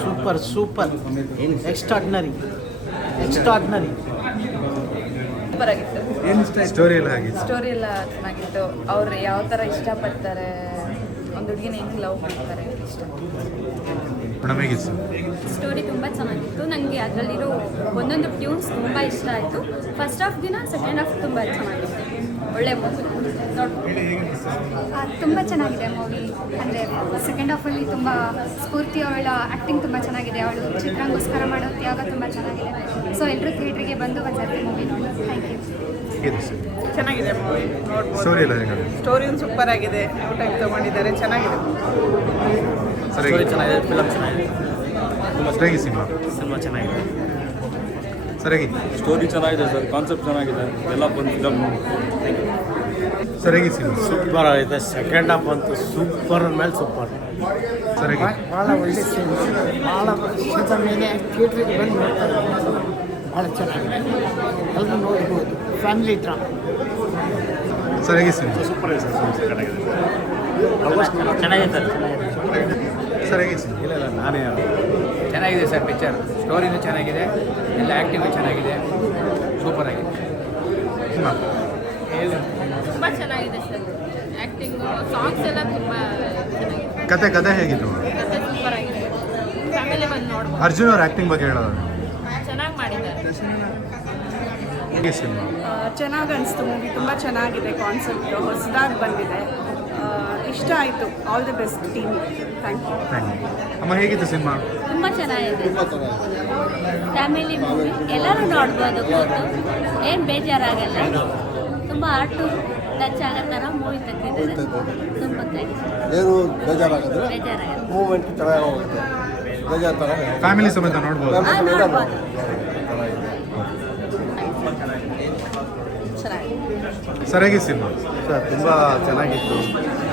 Super super super extraordinary super ಆಗಿತ್ತು. Story ಎಲ್ಲ ಆಗಿದೆ. ಸ್ಟೋರಿ ಎಲ್ಲ ಚೆನ್ನಾಗಿತ್ತು. ಅವ್ರು ಯಾವ ಥರ ಇಷ್ಟಪಡ್ತಾರೆ, ಒಂದು ಹುಡುಗಿನ ಹೆಂಗೆ ಲವ್ ಮಾಡ್ತಾರೆ ಇಷ್ಟ. ಸ್ಟೋರಿ ತುಂಬ ಚೆನ್ನಾಗಿತ್ತು. ನನಗೆ ಅದರಲ್ಲಿರೋ ಒಂದೊಂದು ಟ್ಯೂನ್ಸ್ ತುಂಬ ಇಷ್ಟ ಆಯಿತು. ಫಸ್ಟ್ ಹಾಫ್ ದಿನ ಸೆಕೆಂಡ್ ಹಾಫ್ ತುಂಬ ಚೆನ್ನಾಗಿತ್ತು. ಒಳ್ಳೆ ಮೂವಿ ತುಂಬ ಚೆನ್ನಾಗಿದೆ ಮೂವಿ. ಅಂದರೆ ಸೆಕೆಂಡ್ ಹಾಫಲ್ಲಿ ತುಂಬ ಸ್ಫೂರ್ತಿ ಅವಳ ಆ್ಯಕ್ಟಿಂಗ್ ತುಂಬ ಚೆನ್ನಾಗಿದೆ. ಅವಳು ಚಿತ್ರಂಗೋಸ್ಕರ ಮಾಡೋ ತ್ಯಾಗ ತುಂಬ ಚೆನ್ನಾಗಿದೆ. ಸೊ ಎಲ್ಲರೂ ಥಿಯೇಟ್ರಿಗೆ ಬಂದು ಒಂದ್ಸರ್ತಿ ಮೂವಿ ನೋಡಿ. Thank you. ಚೆನ್ನಾಗಿದೆ ಮೂವಿ, ನೋಡ್ಬೋದು. ಸ್ಟೋರಿಯನ್ನು ಸೂಪರ್ ಆಗಿದೆ. ನ್ಯೂ ಟೈಪ್ ತೊಗೊಂಡಿದ್ದಾರೆ, ಚೆನ್ನಾಗಿದೆ. ಸ್ಟೋರಿ ಚೆನ್ನಾಗಿದೆ, ಫಿಲಮ್ ಚೆನ್ನಾಗಿದೆ, ಸಿನಿಮಾ ಚೆನ್ನಾಗಿದೆ. ಸರಿಯಾಗಿ ಸ್ಟೋರಿ ಚೆನ್ನಾಗಿದೆ ಸರ್, ಕಾನ್ಸೆಪ್ಟ್ ಚೆನ್ನಾಗಿದೆ, ಎಲ್ಲ ಬಂದು ಫಿಲಮ್ ಸರಿಯಾಗಿ ಸಿನಿಮಾ ಸೂಪರ್ ಆಗಿದೆ. ಸೆಕೆಂಡ್ ಹಾಫ್ ಅಂತೂ ಸೂಪರ್ ಮೇಲೆ ಸೂಪರ್. ಸರಿಯಾಗಿ ಭಾಳ ಒಳ್ಳೆ ಸೀನ್, ಭಾಳ ವರ್ಷದ ಮೇಲೆ ಥಿಯೇಟ್ರಿಗೆ ಬಂದು ನೋಡ್ತಾರೆ. ಭಾಳ ಚೆನ್ನಾಗಿದೆ, ಎಲ್ಲರೂ ನೋಡ್ಬೋದು. Family drama. ಸರಿಯಾಗಿ ಸಿನಿಮಾ ಸೂಪರ್ ಆಗಿದೆ ಸರ್, ಚೆನ್ನಾಗಿದೆ ಸರ್. ಸರಿಯಾಗಿ ಸಿನಿಮಾ ಇಲ್ಲ ನಾನೇ ಚೆನ್ನಾಗಿದೆ ಸರ್. ಪಿಕ್ಚರ್ ಸ್ಟೋರಿನೂ ಚೆನ್ನಾಗಿದೆ, ಎಲ್ಲ ಆ್ಯಕ್ಟಿಂಗು ಚೆನ್ನಾಗಿದೆ, ಸೂಪರ್ ಆಗಿದೆ. ತುಂಬ ಚೆನ್ನಾಗಿದೆ ಸರ್. ಆ್ಯಕ್ಟಿಂಗು, ಸಾಂಗ್ಸ್ ಎಲ್ಲ ತುಂಬ ಚೆನ್ನಾಗಿದೆ. ಕತೆ ಹೇಗಿತ್ತು? ಕತೆ ಸೂಪರ್ ಆಗಿದೆ. ಫ್ಯಾಮಿಲಿ ಬಂದು ನೋಡ್ಬೋದು. ಅರ್ಜುನ್ ಅವ್ರ ಆ್ಯಕ್ಟಿಂಗ್ ಬಗ್ಗೆ ಹೇಳೋದು ಚೆನ್ನಾಗಿ ಮಾಡಿದ್ದಾರೆ. ಹೇಗೆ ಸಿನಿಮಾ? ಚೆನ್ನಾಗಿ ಅನಿಸ್ತು ಮೂವಿ. ತುಂಬ ಚೆನ್ನಾಗಿದೆ, ಕಾನ್ಸೆಪ್ಟ್ ಹೊಸದಾಗಿ ಬಂದಿದೆ, ಇಷ್ಟ ಆಯಿತು. All the best team. Thank you. ಅಮ್ಮ ಹೇಗಿತ್ತು ಸಿನಿಮಾ? ತುಂಬ ಚೆನ್ನಾಗಿದೆ. ಫ್ಯಾಮಿಲಿ ಮೂವಿ ಎಲ್ಲರೂ ನೋಡ್ಬೋದು, ಕೂತು ಏನು ಬೇಜಾರಾಗಲ್ಲ. ತುಂಬ ಆರ್ಟು ಟಚ್ ಆಗೋ ಥರ ಮೂವಿ ತೆಗೆದಿದ್ದಾರೆ. ತುಂಬ ಏನು ಬೇಜಾರಾಗಿದ್ರೆ ಬೇಜಾರಾಗಲ್ಲ. ಮೂಮೆಂಟ್ ಚೆನ್ನಾಗಿ ಹೋಗುತ್ತೆ. ಬೇಜಾರು ಥರ ಫ್ಯಾಮಿಲಿ ಸಮೇತ ನೋಡ್ಬೋದು. ನೋಡ್ಬೋದು. ಸರಿಯಾಗಿ ಸಿನಿಮಾ ಸರ್ ತುಂಬ ಚೆನ್ನಾಗಿತ್ತು.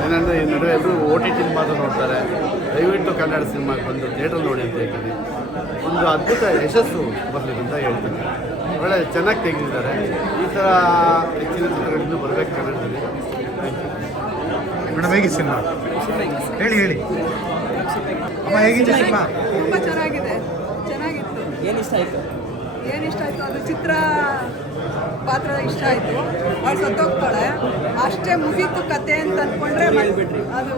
ಏನಂದರೆ ಈ ನಡುವೆ ಎಲ್ಲರೂ OTT ಮಾತ್ರ ನೋಡ್ತಾರೆ. ದಯವಿಟ್ಟು ಕನ್ನಡ ಸಿನಿಮಾಗೆ ಬಂದು ಥಿಯೇಟ್ರಲ್ಲಿ ನೋಡಿ ಅಂತ ಹೇಳ್ತೀನಿ. ಒಂದು ಅದ್ಭುತ ಯಶಸ್ಸು ಬರಲಿ ಅಂತ ಹೇಳ್ತೀನಿ. ಒಳ್ಳೆ ಚೆನ್ನಾಗಿ ತೆಗೆದಿದ್ದಾರೆ. ಈ ಥರ ಹೆಚ್ಚಿನ ಚಿತ್ರಗಳಿಂದ ಬರಬೇಕು ಕನ್ನಡದಲ್ಲಿ. ಮೇಡಮ್ ಹೇಗೆ ಸಿನಿಮಾ? ಹೇಳಿ ಅಮ್ಮ ಹೇಗಿತ್ತು ಸಿನಿಮಾ? ತುಂಬ ಚೆನ್ನಾಗಿದೆ, ಚೆನ್ನಾಗಿತ್ತು. ಏನು ಇಷ್ಟ ಆಯಿತು? ಅದು ಚಿತ್ರ ಪಾತ್ರ ಇಷ್ಟ ಆಯಿತು. ಅವಳು ಸತ್ತೋಗ್ತಾಳೆ, ಅಷ್ಟೇ ಮುಗೀತು ಕತೆ ಅಂತ ಅಂದ್ಕೊಂಡ್ರೆ ಅದು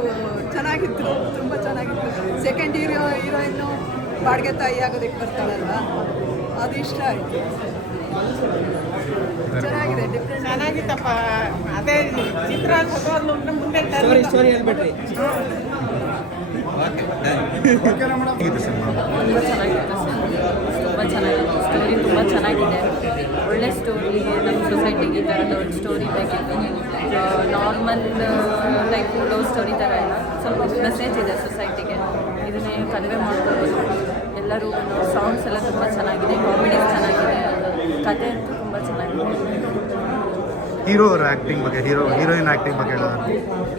ಚೆನ್ನಾಗಿತ್ತು, ತುಂಬ ಚೆನ್ನಾಗಿತ್ತು. ಸೆಕೆಂಡ್ ಹೀರೋಯಿನ್ನು ಬಾಡಿಗೆ ತಾಯಿ ಆಗೋದಕ್ಕೆ ಬರ್ತಾಳಲ್ಲ, ಅದು ಇಷ್ಟ ಆಯಿತು. ಚೆನ್ನಾಗಿದೆ, ಡಿಫ್ರೆಂಟ್ ಚೆನ್ನಾಗಿತ್ತಪ್ಪ. ಅದೇ ಚಿತ್ರ ಮುಂದೆ ಸ್ಟೋರಿ ಹೇಳ್ಬಿಟ್ರಿ. ಹೇಗಿತ್ತು ಸಿನಿಮಾ? ತುಂಬ ಚೆನ್ನಾಗಿತ್ತು ಸರ್, ತುಂಬ ಚೆನ್ನಾಗಿದೆ. ಸ್ಟೋರಿ ತುಂಬ ಚೆನ್ನಾಗಿದೆ, ಒಳ್ಳೆ ಸ್ಟೋರಿ. ನಮ್ಮ ಸೊಸೈಟಿಗೆ ಈ ಥರ ದೊಡ್ಡ ಸ್ಟೋರಿ ಬೇಕಿತ್ತು. ನಾರ್ಮಲ್ ಟೈಪ್ ಲವ್ ಸ್ಟೋರಿ ಥರ ಇಲ್ಲ, ಸ್ವಲ್ಪ ಮೆಸೇಜ್ ಇದೆ ಸೊಸೈಟಿಗೆ, ಇದನ್ನೇ ಕನ್ವೆ ಮಾಡ್ಬೋದು ಎಲ್ಲರೂ. ಸಾಂಗ್ಸ್ ಎಲ್ಲ ತುಂಬ ಚೆನ್ನಾಗಿದೆ, ಕಾಮಿಡೀಸ್ ಚೆನ್ನಾಗಿದೆ, ಕತೆ ಅಂತೂ ತುಂಬ ಚೆನ್ನಾಗಿದೆ. ಹೀರೋ ಅವರ ಆ್ಯಕ್ಟಿಂಗ್ ಬಗ್ಗೆ, ಹೀರೋಯಿನ್ ಆ್ಯಕ್ಟಿಂಗ್ ಬಗ್ಗೆ ಹೇಳೋದು?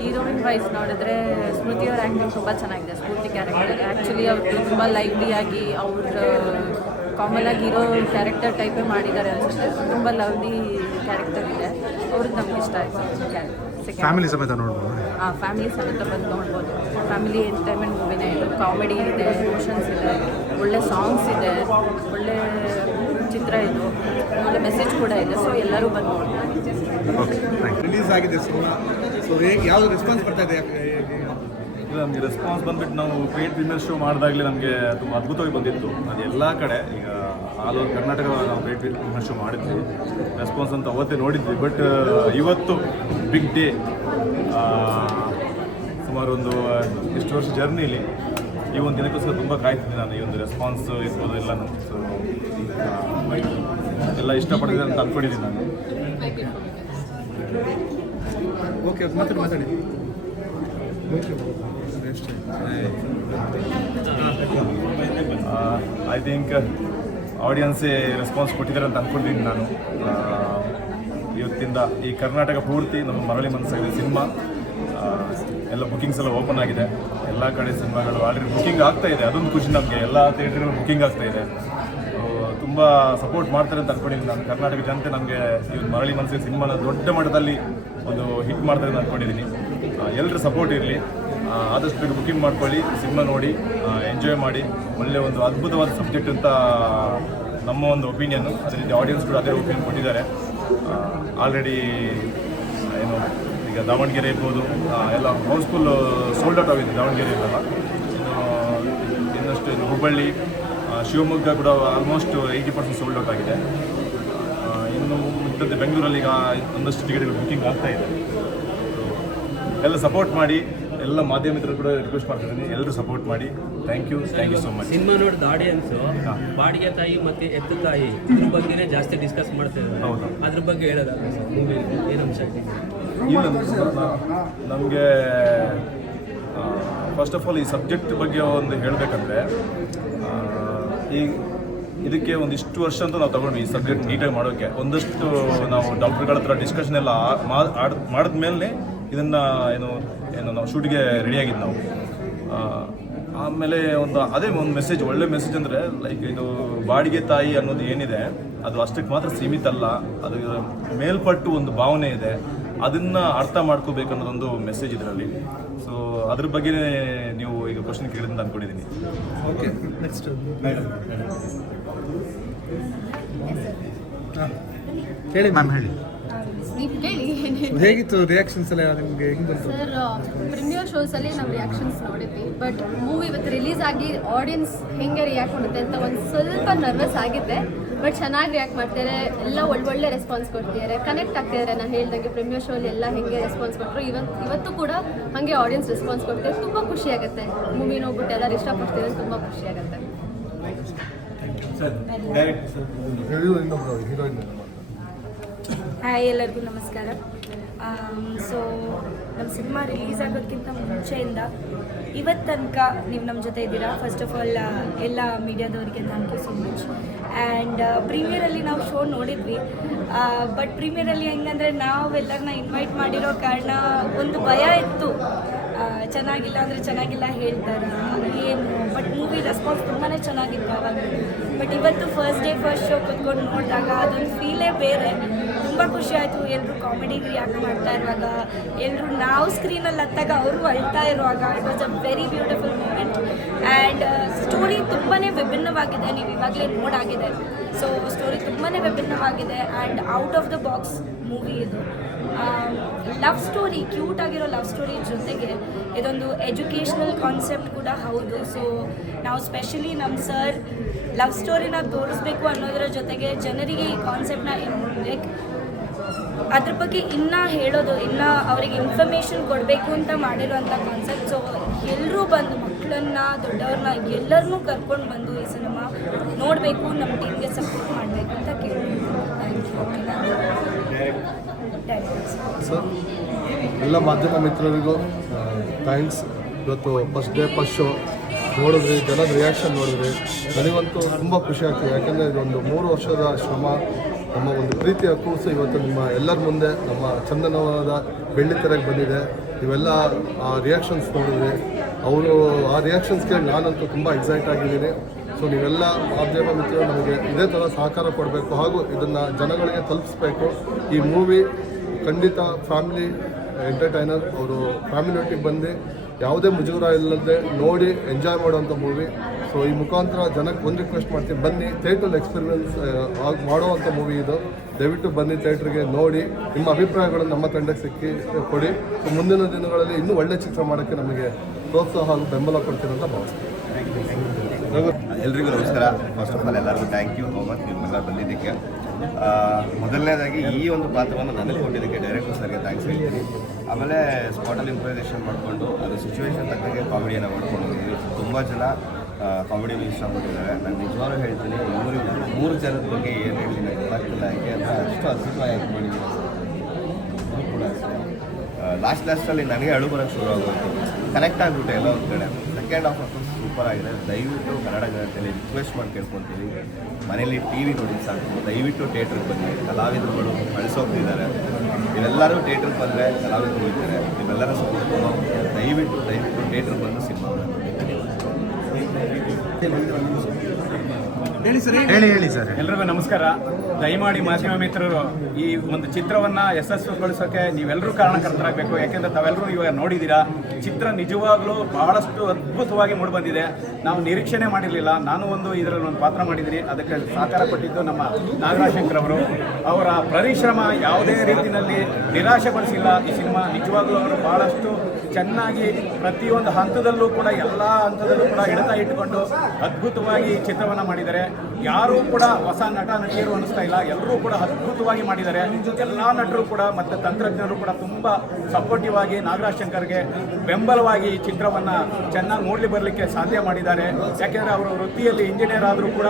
ಹೀರೋಯಿನ್ ವೈಸ್ ನೋಡಿದ್ರೆ ಸ್ಮೃತಿ ಅವ್ರ ಆ್ಯಕ್ಟಿಂಗ್ ತುಂಬ ಚೆನ್ನಾಗಿದೆ. ಸ್ಫೂರ್ತಿ ಕ್ಯಾರೆಕ್ಟರ್ ಆ್ಯಕ್ಚುಲಿ ಅವರು ತುಂಬ ಲೈವ್ಲಿಯಾಗಿ ಅವ್ರ ಕಾಮನಾಗಿ ಹೀರೋ ಕ್ಯಾರೆಕ್ಟರ್ ಟೈಪೇ ಮಾಡಿದ್ದಾರೆ ಅನಿಸುತ್ತೆ. ತುಂಬ ಲವ್ಲಿ ಕ್ಯಾರೆಕ್ಟರ್ ಇದೆ, ಅವ್ರಿಗೆ ನಮ್ಗೆ ಇಷ್ಟ ಆಯಿತು. ಫ್ಯಾಮಿಲಿ ಸಮೇತ ನೋಡ್ಬೋದು. ಫ್ಯಾಮಿಲಿ ಸಮೇತ ಬಂದು ನೋಡ್ಬೋದು. ಫ್ಯಾಮಿಲಿ ಎಂಟರ್ಟೈನ್ಮೆಂಟ್ ಮೂವಿನೇ ಇದು. ಕಾಮಿಡಿ ಇದೆ, ಎಮೋಷನ್ಸ್ ಇದೆ, ಒಳ್ಳೆ ಸಾಂಗ್ಸ್ ಇದೆ, ಒಳ್ಳೆ ಚಿತ್ರ ಇದು, ಒಳ್ಳೆ ಮೆಸೇಜ್ ಕೂಡ ಇದೆ. ಸೊ ಎಲ್ಲರೂ ಬಂದು ನೋಡ್ಬೋದು. ರಿಲೀಸ್ ಆಗಿದೆ ಸಿನಿಮಾ. ಸೊ ಹೇಗೆ ಯಾವುದು ರೆಸ್ಪಾನ್ಸ್ ಬರ್ತಾ ಇದೆ? ಇಲ್ಲ, ನಮಗೆ ರೆಸ್ಪಾನ್ಸ್ ಬಂದುಬಿಟ್ಟು ನಾವು ಪೇಯ್ಡ್ ಪ್ರೀಮಿಯರ್ ಶೋ ಮಾಡಿದಾಗಲೇ ನಮಗೆ ತುಂಬ ಅದ್ಭುತವಾಗಿ ಬಂದಿತ್ತು. ಅದು ಎಲ್ಲ ಕಡೆ ಈಗ ಆಲ್ ಓವರ್ ಕರ್ನಾಟಕ ನಾವು ಪೇಯ್ಡ್ ಪ್ರೀಮಿಯರ್ ಶೋ ಮಾಡಿದ್ವಿ. ರೆಸ್ಪಾನ್ಸ್ ಅಂತ ಅವತ್ತೇ ನೋಡಿದ್ವಿ. ಬಟ್ ಇವತ್ತು ಬಿಗ್ ಡೇ. ಸುಮಾರು ಒಂದು ಎಷ್ಟು ವರ್ಷ ಜರ್ನಿಲಿ ಈ ಒಂದು ದಿನಕ್ಕೋಸ್ಕರ ತುಂಬ ಕಾಯ್ತಿದ್ದೆ ನಾನು. ಈ ಒಂದು ರೆಸ್ಪಾನ್ಸ್ ಇರ್ಬೋದು ಎಲ್ಲ ಸೊ ಎಲ್ಲ ಇಷ್ಟಪಡ್ತಿದ್ದೆ ಅಂತ ಅಂದ್ಕೊಂಡಿದ್ದೀನಿ ನಾನು. ಓಕೆ, ಮಾತಾಡಿ. ಐ ಥಿಂಕ್ ಆಡಿಯನ್ಸೇ ರೆಸ್ಪಾನ್ಸ್ ಕೊಟ್ಟಿದ್ದಾರೆ ಅಂತ ಅಂದ್ಕೊಂಡಿದ್ದೀನಿ ನಾನು. ಇವತ್ತಿಂದ ಈ ಕರ್ನಾಟಕ ಪೂರ್ತಿ ನಮ್ಮ ಮರಳಿ ಮನಸ್ಸಾಗಿದೆ ಸಿನಿಮಾ. ಎಲ್ಲ ಬುಕ್ಕಿಂಗ್ಸ್ ಎಲ್ಲ ಓಪನ್ ಆಗಿದೆ. ಎಲ್ಲ ಕಡೆ ಸಿನಿಮಾಗಳು ಆಲ್ರೆಡಿ ಬುಕ್ಕಿಂಗ್ ಆಗ್ತಾ ಇದೆ. ಅದೊಂದು ಖುಷಿ ನಮಗೆ. ಎಲ್ಲ ಥಿಯೇಟರ್ಗಳು ಬುಕ್ಕಿಂಗ್ ಆಗ್ತಾ ಇದೆ. ತುಂಬ ಸಪೋರ್ಟ್ ಮಾಡ್ತಾರೆ ಅಂತ ಅಂದ್ಕೊಂಡಿದ್ದೀನಿ ನಾನು. ಕರ್ನಾಟಕ ಜನತೆ ನಮಗೆ ಈ ಒಂದು ಮರಳಿ ಮನಸ್ಸಿಗೆ ಸಿನಿಮಾನ ದೊಡ್ಡ ಮಟ್ಟದಲ್ಲಿ ಒಂದು ಹಿಟ್ ಮಾಡ್ತಾರೆ ಅಂತ ಅಂದ್ಕೊಂಡಿದ್ದೀನಿ. ಎಲ್ಲರ ಸಪೋರ್ಟ್ ಇರಲಿ. ಆದಷ್ಟು ಬೇಗ ಬುಕಿಂಗ್ ಮಾಡ್ಕೊಳ್ಳಿ, ಸಿನಿಮಾ ನೋಡಿ ಎಂಜಾಯ್ ಮಾಡಿ. ಒಳ್ಳೆಯ ಒಂದು ಅದ್ಭುತವಾದ ಸಬ್ಜೆಕ್ಟ್ ಅಂತ ನಮ್ಮ ಒಂದು ಒಪಿನಿಯನ್ನು. ಅದೇ ರೀತಿ ಆಡಿಯನ್ಸ್ ಕೂಡ ಅದೇ ಒಪಿನಿಯನ್ ಕೊಟ್ಟಿದ್ದಾರೆ. ಆಲ್ರೆಡಿ ಏನು ಈಗ ದಾವಣಗೆರೆ ಇರ್ಬೋದು ಎಲ್ಲ ಹೌಸ್ಫುಲ್ ಸೋಲ್ಡ್ ಔಟ್ ಆಗಿದೆ ದಾವಣಗೆರೆ ಇರಲ್ಲ. ಇನ್ನಷ್ಟು ಇದು ಹುಬ್ಬಳ್ಳಿ, ಶಿವಮೊಗ್ಗ ಕೂಡ ಆಲ್ಮೋಸ್ಟ್ 80% ಸೋಲ್ಡ್ ಔಟ್ ಆಗಿದೆ. ಇನ್ನು ಮಿಕ್ಕಂತೆ ಬೆಂಗಳೂರಲ್ಲಿ ಈಗ ಒಂದಷ್ಟು ಟಿಕೆಟ್ಗಳು ಬುಕಿಂಗ್ ಆಗ್ತಾ ಇದೆ. ಎಲ್ಲ ಸಪೋರ್ಟ್ ಮಾಡಿ, ಎಲ್ಲ ಮಾಧ್ಯಮ ಮಿತ್ರರು ಕೂಡ ರಿಕ್ವೆಸ್ಟ್ ಮಾಡ್ತಿದ್ದೀನಿ, ಎಲ್ಲರೂ ಸಪೋರ್ಟ್ ಮಾಡಿ. Thank you so much. Cinema ನೋಡಿದ ಆಡಿಯನ್ಸು ಬಾಡಿಗೆ ತಾಯಿ ಮತ್ತು ಎತ್ತು ತಾಯಿ ಇದ್ರ ಬಗ್ಗೆನೇ ಜಾಸ್ತಿ ಡಿಸ್ಕಸ್ ಮಾಡ್ತಿದ್ದಾರೆ. ಹೌದು, ಅದ್ರ ಬಗ್ಗೆ ಹೇಳೋದಾದ್ರೆ ಮೂವಿ ಏನು ಅಂಶ ಇದೆ? ಇಲ್ಲ, ನಮಗೆ ಫಸ್ಟ್ ಆಫ್ ಆಲ್ ಈ ಸಬ್ಜೆಕ್ಟ್ ಬಗ್ಗೆ ಒಂದು ಹೇಳಬೇಕಂದ್ರೆ, ಇದಕ್ಕೆ ಒಂದಿಷ್ಟು ವರ್ಷ ಅಂತ ನಾವು ತಗೊಂಡ್ವಿ ಈ ಸಬ್ಜೆಕ್ಟ್ ನೀಟಾಗಿ ಮಾಡೋಕ್ಕೆ. ಒಂದಷ್ಟು ನಾವು ಡಾಕ್ಟರ್ಗಳ ಹತ್ರ ಡಿಸ್ಕಷನ್ ಎಲ್ಲ ಮಾಡಿದ್ಮೇಲೆ ಇದನ್ನು ಏನು ನಾವು ಶೂಟಿಗೆ ರೆಡಿಯಾಗಿದ್ದು ನಾವು. ಆಮೇಲೆ ಅದೇ ಒಂದು ಮೆಸೇಜ್, ಒಳ್ಳೆ ಮೆಸೇಜ್ ಅಂದರೆ ಲೈಕ್ ಇದು ಬಾಡಿಗೆ ತಾಯಿ ಅನ್ನೋದು ಏನಿದೆ ಅದು ಅಷ್ಟಕ್ಕೆ ಮಾತ್ರ ಸೀಮಿತ ಅಲ್ಲ, ಅದು ಮೇಲ್ಪಟ್ಟು ಒಂದು ಭಾವನೆ ಇದೆ, ಅದನ್ನು ಅರ್ಥ ಮಾಡ್ಕೋಬೇಕು ಅನ್ನೋದೊಂದು ಮೆಸೇಜ್ ಇದರಲ್ಲಿ. ಸೊ ಅದ್ರ ಬಗ್ಗೆ ನೀವು ಈಗ ಕ್ವಶನ್ ಕೇಳಿದಂತ ಅಂದ್ಕೊಂಡಿದ್ದೀನಿ. ಓಕೆ, ನೆಕ್ಸ್ಟ್ ಹೇಳಿ ಮ್ಯಾಮ್, ಹೇಳಿ ನೀವು ಕೇಳಿ. ಹೇಗಿತ್ತು ರಿಯಾಕ್ಷನ್ಸ್ ಎಲ್ಲ ನಿಮಗೆ? ಹೆಂಗೆ ಬಂತು ಸರ್, ಪ್ರೀಮಿಯರ್ ಶೋಸಲ್ಲಿ ನಾವು ರಿಯಾಕ್ಷನ್ಸ್ ನೋಡಿದ್ವಿ, ಬಟ್ ಮೂವಿ ಇವತ್ತು ರಿಲೀಸ್ ಆಗಿ ಆಡಿಯನ್ಸ್ ಹೆಂಗೆ ರಿಯಾಕ್ಟ್ ಮಾಡುತ್ತೆ ಅಂತ ಒಂದು ಸ್ವಲ್ಪ ನರ್ವಸ್ ಆಗಿದ್ದೆ. ಬಟ್ ಚೆನ್ನಾಗಿ ರಿಯಾಕ್ಟ್ ಮಾಡ್ತಾರೆ, ಎಲ್ಲ ಒಳ್ಳೊಳ್ಳೆ ರೆಸ್ಪಾನ್ಸ್ ಕೊಡ್ತಿದ್ದಾರೆ, ಕನೆಕ್ಟ್ ಆಗ್ತಿದ್ದಾರೆ. ನಾನು ಹೇಳ್ದಂಗೆ ಪ್ರೀಮಿಯರ್ ಶೋಲ್ಲಿ ಎಲ್ಲ ಹೆಂಗೆ ರೆಸ್ಪಾನ್ಸ್ ಕೊಟ್ಟರು, ಇವತ್ತು ಕೂಡ ಹಾಗೆ ಆಡಿಯನ್ಸ್ ರೆಸ್ಪಾನ್ಸ್ ಕೊಡ್ತಾರೆ. ತುಂಬ ಖುಷಿ ಆಗುತ್ತೆ ಮೂವಿ ನೋಡ್ಬಿಟ್ಟು ಎಲ್ಲರೂ ಇಷ್ಟಪಡ್ತೀವಿ, ತುಂಬ ಖುಷಿ ಆಗುತ್ತೆ. ಹಾಯ್, ಎಲ್ಲರಿಗೂ ನಮಸ್ಕಾರ. ಸೊ ನಮ್ಮ ಸಿನಿಮಾ ರಿಲೀಸ್ ಆಗೋದಕ್ಕಿಂತ ಮುಂಚೆಯಿಂದ ಇವತ್ತು ತನಕ ನೀವು ನಮ್ಮ ಜೊತೆ ಇದ್ದೀರಾ. ಫಸ್ಟ್ ಆಫ್ ಆಲ್ ಎಲ್ಲ ಮೀಡಿಯಾದವರಿಗೆ thank you so much. And ಪ್ರೀಮಿಯರಲ್ಲಿ ನಾವು ಶೋ ನೋಡಿದ್ವಿ, ಬಟ್ ಪ್ರೀಮಿಯರಲ್ಲಿ ಹೆಂಗಂದರೆ ನಾವೆಲ್ಲರನ್ನ ಇನ್ವೈಟ್ ಮಾಡಿರೋ ಕಾರಣ ಒಂದು ಭಯ ಇತ್ತು, ಚೆನ್ನಾಗಿಲ್ಲ ಅಂದರೆ ಚೆನ್ನಾಗಿಲ್ಲ ಹೇಳ್ತಾರೆ ಏನು. ಬಟ್ ಮೂವಿ ರೆಸ್ಪಾನ್ಸ್ ತುಂಬಾ ಚೆನ್ನಾಗಿತ್ತು ಆವಾಗ. ಬಟ್ ಇವತ್ತು ಫಸ್ಟ್ ಡೇ ಫಸ್ಟ್ ಶೋ ಕೂತ್ಕೊಂಡು ನೋಡಿದಾಗ ಅದೊಂದು ಫೀಲೇ ಬೇರೆ. ತುಂಬ ಖುಷಿ ಆಯಿತು. ಎಲ್ಲರೂ ಕಾಮಿಡಿಗೆ ರಿಯಾಕ್ಟ್ ಮಾಡ್ತಾ ಇರುವಾಗ, ಎಲ್ಲರೂ ನಾವು ಸ್ಕ್ರೀನಲ್ಲಿ ಹತ್ತಾಗ ಅವರು ಅಳ್ತಾ ಇರುವಾಗ, it was a very beautiful moment. And story ತುಂಬಾ ವಿಭಿನ್ನವಾಗಿದೆ, ನೀವು ಇವಾಗಲೇ ನೋಡಾಗಿದೆ. ಸೊ ಸ್ಟೋರಿ ತುಂಬಾ ವಿಭಿನ್ನವಾಗಿದೆ and out of the box movie ಇದು. ಲವ್ ಸ್ಟೋರಿ, ಕ್ಯೂಟ್ ಆಗಿರೋ ಲವ್ ಸ್ಟೋರಿ ಜೊತೆಗೆ ಇದೊಂದು ಎಜುಕೇಷ್ನಲ್ ಕಾನ್ಸೆಪ್ಟ್ ಕೂಡ ಹೌದು. ಸೊ ನಾವು ಸ್ಪೆಷಲಿ ನಮ್ಮ ಸರ್ ಲವ್ ಸ್ಟೋರಿನ ತೋರಿಸ್ಬೇಕು ಅನ್ನೋದರ ಜೊತೆಗೆ ಜನರಿಗೆ ಈ ಕಾನ್ಸೆಪ್ಟನ್ನ ಲೈಕ್ ಅದ್ರ ಬಗ್ಗೆ ಇನ್ನೂ ಹೇಳೋದು, ಇನ್ನೂ ಅವರಿಗೆ ಇನ್ಫಾರ್ಮೇಷನ್ ಕೊಡಬೇಕು ಅಂತ ಮಾಡಿರುವಂಥ ಕಾನ್ಸೆಪ್ಟ್. ಸೊ ಎಲ್ಲರೂ ಬಂದು ಮಕ್ಕಳನ್ನ, ದೊಡ್ಡವ್ರನ್ನ ಎಲ್ಲರನ್ನೂ ಕರ್ಕೊಂಡು ಬಂದು ಈ ಸಿನಿಮಾ ನೋಡಬೇಕು, ನಮ್ಮ ಟೀಮ್ಗೆ ಸಪೋರ್ಟ್ ಮಾಡಬೇಕು ಅಂತ ಕೇಳ್ತೀನಿ. ಸರ್, ಎಲ್ಲ ಮಾಧ್ಯಮ ಮಿತ್ರರಿಗೂ ಥ್ಯಾಂಕ್ಸ್. ಇವತ್ತು ಫಸ್ಟ್ ಡೇ ಫಸ್ಟ್ ಶೋ ನೋಡಿದ್ರಿ, ಜನದ ರಿಯಾಕ್ಷನ್ ನೋಡಿದ್ರಿ, ನನಗಂತೂ ತುಂಬ ಖುಷಿ ಆಗ್ತದೆ. ಯಾಕೆಂದರೆ ಇದೊಂದು 3 ವರ್ಷದ ಶ್ರಮ, ನಮ್ಮ ಒಂದು ಪ್ರೀತಿಯ ಕೂಸು ಇವತ್ತು ನಿಮ್ಮ ಎಲ್ಲರ ಮುಂದೆ ನಮ್ಮ ಚಂದನವಾದ ಬೆಳ್ಳಿ ತೆರೆಗೆ ಬಂದಿದೆ. ಇವೆಲ್ಲ ಆ ರಿಯಾಕ್ಷನ್ಸ್ ನೋಡಿದ್ರಿ, ಅವರು ಆ ರಿಯಾಕ್ಷನ್ಸ್ ಕೇಳಿ ನಾನಂತೂ ತುಂಬ ಎಕ್ಸೈಟ್ ಆಗಿದ್ದೀನಿ. ಸೊ ನೀವೆಲ್ಲ ಮಾಧ್ಯಮ ಮಿತ್ರರು ನಮಗೆ ಇದೇ ಥರ ಸಹಕಾರ ಕೊಡಬೇಕು ಹಾಗೂ ಇದನ್ನು ಜನಗಳಿಗೆ ತಲುಪಿಸ್ಬೇಕು. ಈ ಮೂವಿ ಖಂಡಿತ ಫ್ಯಾಮಿಲಿ ಎಂಟರ್ಟೈನರ್, ಅವರು ಫ್ಯಾಮಿಲಿ ಒಟ್ಟಿಗೆ ಬಂದು ಯಾವುದೇ ಮುಜುಗರ ಇಲ್ಲದೆ ನೋಡಿ ಎಂಜಾಯ್ ಮಾಡುವಂಥ ಮೂವಿ. ಸೊ ಈ ಮುಖಾಂತರ ಜನಕ್ಕೆ ಒಂದು ರಿಕ್ವೆಸ್ಟ್ ಮಾಡ್ತೀನಿ, ಬನ್ನಿ ಥಿಯೇಟ್ರಲ್ಲಿ ಎಕ್ಸ್ಪೀರಿಯನ್ಸ್ ಮಾಡುವಂಥ ಮೂವಿ ಇದು. ದಯವಿಟ್ಟು ಬನ್ನಿ ಥಿಯೇಟ್ರಿಗೆ ನೋಡಿ, ನಿಮ್ಮ ಅಭಿಪ್ರಾಯಗಳನ್ನು ನಮ್ಮ ತಂಡಕ್ಕೆ ಸಿಕ್ಕಿ ಕೊಡಿ. ಸೊ ಮುಂದಿನ ದಿನಗಳಲ್ಲಿ ಇನ್ನೂ ಒಳ್ಳೆ ಚಿತ್ರ ಮಾಡೋಕ್ಕೆ ನಮಗೆ ಪ್ರೋತ್ಸಾಹ ಹಾಗೂ ಬೆಂಬಲ ಕೊಡ್ತೀನಿ ಅಂತ ಭಾವಿಸ್ತೀನಿ. ಎಲ್ರಿಗೂ ನಮಸ್ಕಾರ. ಫಸ್ಟ್ ಆಫ್ ಆಲ್ ಎಲ್ಲರಿಗೂ ಥ್ಯಾಂಕ್ ಯು ಹೋಮಚ್ ನೀವೆಲ್ಲ ಬಂದಿದ್ದಕ್ಕೆ. ಮೊದಲನೇದಾಗಿ ಈ ಒಂದು ಪಾತ್ರವನ್ನು ನನಗೆ ಕೊಟ್ಟಿದ್ದಕ್ಕೆ ಡೈರೆಕ್ಟರ್ ಸರ್ಗೆ ಥ್ಯಾಂಕ್ಸ್ ಹೇಳ್ತೀನಿ. ಆಮೇಲೆ ಸ್ಪಾಟಲ್ಲಿ ಇಂಪ್ರೈಸೇಷನ್ ಮಾಡಿಕೊಂಡು ಅದು ಸಿಚುವೇಶನ್ ತಕ್ಕಂಗೆ ಕಾಮಿಡಿಯನ್ನು ಮಾಡ್ಕೊಂಡಿದ್ದೀವಿ. ತುಂಬ ಜನ ಕಾಮಿಡಿ ಇಷ್ಟಪಟ್ಟಿದ್ದಾರೆ. ನಾನು ನಿಜವಾಗ್ಲೂ ಹೇಳ್ತೀನಿ, 3 ಜನದ ಬಗ್ಗೆ ಏನು ಹೇಳಿ ನನಗೆ ಗೊತ್ತಾಗ್ತಿಲ್ಲ, ಯಾಕೆ ಅಂತ ಅಷ್ಟು ಅದ್ಭುತವಾಗಿ ಮಾಡಿದ್ದೀನಿ ಕೂಡ ಅಷ್ಟೇ. ಲಾಸ್ಟಲ್ಲಿ ನನಗೆ ಅಳು ಬರೋಕ್ಕೆ ಶುರು ಆಗೋಯ್ತು, ಕನೆಕ್ಟ್ ಆಗಿಬಿಟ್ಟೆ ಎಲ್ಲ ಒಂದು ಕಡೆ. ಸೆಕೆಂಡ್ ಹಾಫ್ ಅಂತೂ ಸೂಪರ್ ಆಗಿದೆ. ದಯವಿಟ್ಟು ಕನ್ನಡ ಜನತೆಯಲ್ಲಿ ರಿಕ್ವೆಸ್ಟ್ ಮಾಡಿ ಕೇಳ್ಕೊತೀವಿ, ಮನೇಲಿ ಟಿ.ವಿ ನೋಡಿ ಸಾಕು, ದಯವಿಟ್ಟು ಥಿಯೇಟ್ರಿಗೆ ಬನ್ನಿ. ಕಲಾವಿದರುಗಳು ಅಳಿಸೋಗ್ತಿದ್ದಾರೆ, ನೀವೆಲ್ಲರೂ ಥಿಯೇಟ್ರಿಗೆ ಬಂದರೆ ಕಲಾವಿದರು ಹೋಗ್ತಾರೆ. ನೀವೆಲ್ಲರ ಸಪೋರ್ಟ್ ದಯವಿಟ್ಟು ಥಿಯೇಟ್ರಿಗೆ ಬಂದು ಸಿನಿಮಾ ಹೇಳಿ ಸರ್. ಎಲ್ರಿಗೂ ನಮಸ್ಕಾರ. ದಯಮಾಡಿ ಮಾಧ್ಯಮ ಮಿತ್ರರು ಈ ಒಂದು ಚಿತ್ರವನ್ನ ಯಶಸ್ವಿಗೊಳಿಸೋಕೆ ನೀವೆಲ್ಲರೂ ಕಾರಣಕರ್ತರಾಗಬೇಕು. ಯಾಕೆಂದ್ರೆ ತಾವೆಲ್ಲರೂ ಇವಾಗ ನೋಡಿದ್ದೀರಾ, ಚಿತ್ರ ನಿಜವಾಗ್ಲೂ ಬಹಳಷ್ಟು ಅದ್ಭುತವಾಗಿ ಮೂಡಿಬಂದಿದೆ. ನಾವು ನಿರೀಕ್ಷಣೆ ಮಾಡಿರಲಿಲ್ಲ. ನಾನು ಇದರಲ್ಲಿ ಒಂದು ಪಾತ್ರ ಮಾಡಿದ್ದೀನಿ. ಅದಕ್ಕೆ ಸಹಕಾರ ಕೊಟ್ಟಿದ್ದು ನಮ್ಮ ನಾಗರಾಜ್ ಶಂಕರ್ ಅವರು. ಅವರ ಪರಿಶ್ರಮ ಯಾವುದೇ ರೀತಿಯಲ್ಲಿ ನಿರಾಶೆಗೊಳಿಸಿಲ್ಲ. ಈ ಸಿನಿಮಾ ನಿಜವಾಗ್ಲೂ ಅವರು ಬಹಳಷ್ಟು ಚೆನ್ನಾಗಿ ಪ್ರತಿಯೊಂದು ಹಂತದಲ್ಲೂ ಕೂಡ ಎಲ್ಲ ಹಂತದಲ್ಲೂ ಕೂಡ ಹಿಡಿತ ಇಟ್ಟುಕೊಂಡು ಅದ್ಭುತವಾಗಿ ಚಿತ್ರವನ್ನು ಮಾಡಿದ್ದಾರೆ. ಯಾರೂ ಕೂಡ ಹೊಸ ನಟ ನಟಿಯರು ಅನ್ನಿಸ್ತಾ ಇಲ್ಲ. ಎಲ್ಲರೂ ಕೂಡ ಅದ್ಭುತವಾಗಿ ಮಾಡಿದ್ದಾರೆ. ಎಲ್ಲ ನಟರು ಕೂಡ ಮತ್ತು ತಂತ್ರಜ್ಞರು ಕೂಡ ತುಂಬ ಸಪೋರ್ಟಿವ್ ಆಗಿ ನಾಗರಾಜ್ ಶಂಕರ್ಗೆ ಬೆಂಬಲವಾಗಿ ಈ ಚಿತ್ರವನ್ನು ಚೆನ್ನಾಗಿ ಮೂಡಲಿ ಬರಲಿಕ್ಕೆ ಸಾಧ್ಯ ಮಾಡಿದ್ದಾರೆ. ಯಾಕೆಂದರೆ ಅವರು ವೃತ್ತಿಯಲ್ಲಿ ಇಂಜಿನಿಯರ್ ಆದರೂ ಕೂಡ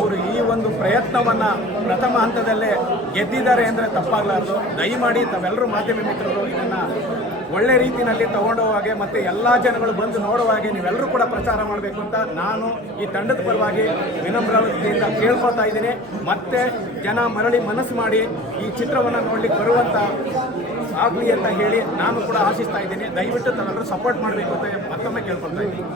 ಅವರು ಈ ಒಂದು ಪ್ರಯತ್ನವನ್ನು ಪ್ರಥಮ ಹಂತದಲ್ಲೇ ಗೆದ್ದಿದ್ದಾರೆ ಅಂದರೆ ತಪ್ಪಾಗಲಾರದು. ದಯಮಾಡಿ ತಾವೆಲ್ಲರೂ ಮಾಧ್ಯಮ ಮಿತ್ರರು ಇದನ್ನು ಒಳ್ಳೆ ರೀತಿಯಲ್ಲಿ ತಗೊಂಡೋವಾಗೆ ಮತ್ತು ಎಲ್ಲ ಜನಗಳು ಬಂದು ನೋಡುವಾಗೆ ನೀವೆಲ್ಲರೂ ಕೂಡ ಪ್ರಚಾರ ಮಾಡಬೇಕು ಅಂತ ನಾನು ಈ ತಂಡದ ಪರವಾಗಿ ವಿನಮ್ರತೆಯಿಂದ ಕೇಳ್ಕೊಳ್ತಾ ಇದ್ದೀನಿ. ಮತ್ತೆ ಜನ ಮರಳಿ ಮನಸ್ಸು ಮಾಡಿ ಈ ಚಿತ್ರವನ್ನು ನೋಡ್ಲಿಕ್ಕೆ ಬರುವಂಥ ಆಗಲಿ ಅಂತ ಹೇಳಿ ನಾನು ಕೂಡ ಆಶಿಸ್ತಾ ಇದ್ದೀನಿ. ದಯವಿಟ್ಟು ತಾವೆಲ್ಲರೂ ಸಪೋರ್ಟ್ ಮಾಡಬೇಕು ಅಂತ ಮತ್ತೊಮ್ಮೆ ಕೇಳ್ಕೊಳ್ತಾ ಇದ್ದೀನಿ.